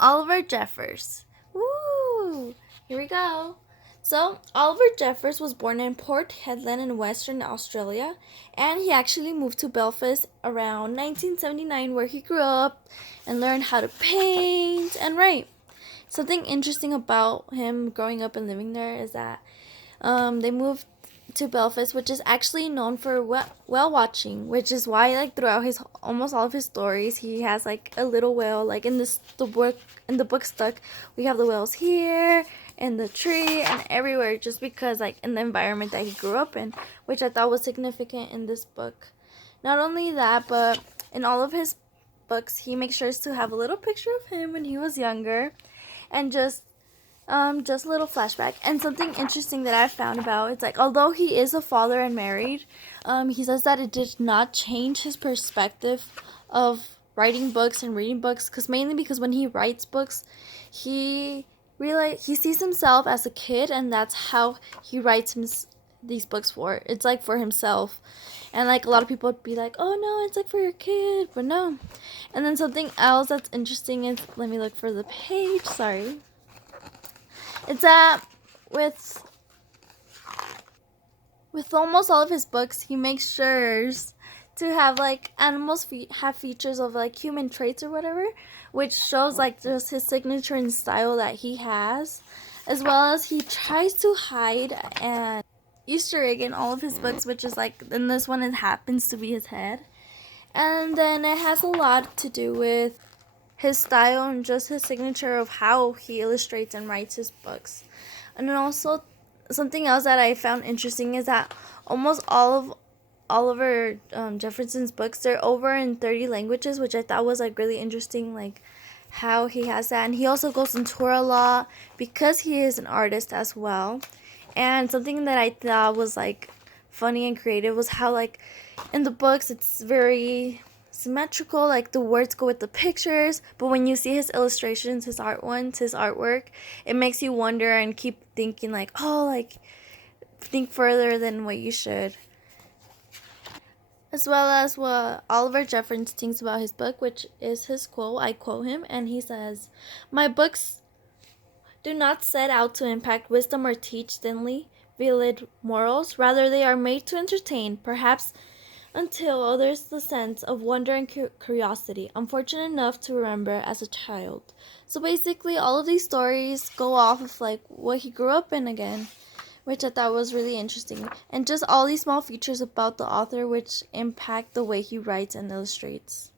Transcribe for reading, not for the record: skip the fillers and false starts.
Oliver Jeffers. Woo! Here we go. So, Oliver Jeffers was born in Port Hedland in Western Australia, and he actually moved to Belfast around 1979, where he grew up and learned how to paint and write. Something interesting about him growing up and living there is that they moved to Belfast, which is actually known for whale watching, which is why like throughout his almost all of his stories, he has like a little whale. Like in the book Stuck, we have the whales here in the tree and everywhere, just because like in the environment that he grew up in, which I thought was significant in this book. Not only that, but in all of his books, he makes sure to have a little picture of him when he was younger, and just a little flashback. And something interesting that I found about, it's like although he is a father and married, he says that it did not change his perspective of writing books and reading books, mainly because when he writes books, he he sees himself as a kid, and that's how he writes these books for. It's like for himself. And like a lot of people would be like, oh no, it's like for your kid, but no. And then something else that's interesting is, let me look for the page, sorry. It's that with almost all of his books, he makes sure to have like animals have features of like human traits or whatever, which shows like just his signature and style that he has, as well as he tries to hide an Easter egg in all of his books, which is like in this one it happens to be his head. And then it has a lot to do with his style and just his signature of how he illustrates and writes his books. And then also something else that I found interesting is that almost all of Oliver Jefferson's books, they're over in 30 languages, which I thought was like really interesting, like how he has that. And he also goes on tour a lot because he is an artist as well. And something that I thought was like funny and creative was how like in the books it's very symmetrical, like the words go with the pictures, but when you see his illustrations, his artwork, it makes you wonder and keep thinking like, oh, like think further than what you should. As well as what Oliver Jefferson thinks about his book, which is his quote. I quote him, and he says, "My books do not set out to impact wisdom or teach thinly veiled morals. Rather, they are made to entertain, perhaps until others the sense of wonder and curiosity I'm fortunate enough to remember as a child." So basically, all of these stories go off of like what he grew up in again, which I thought was really interesting, and just all these small features about the author which impact the way he writes and illustrates.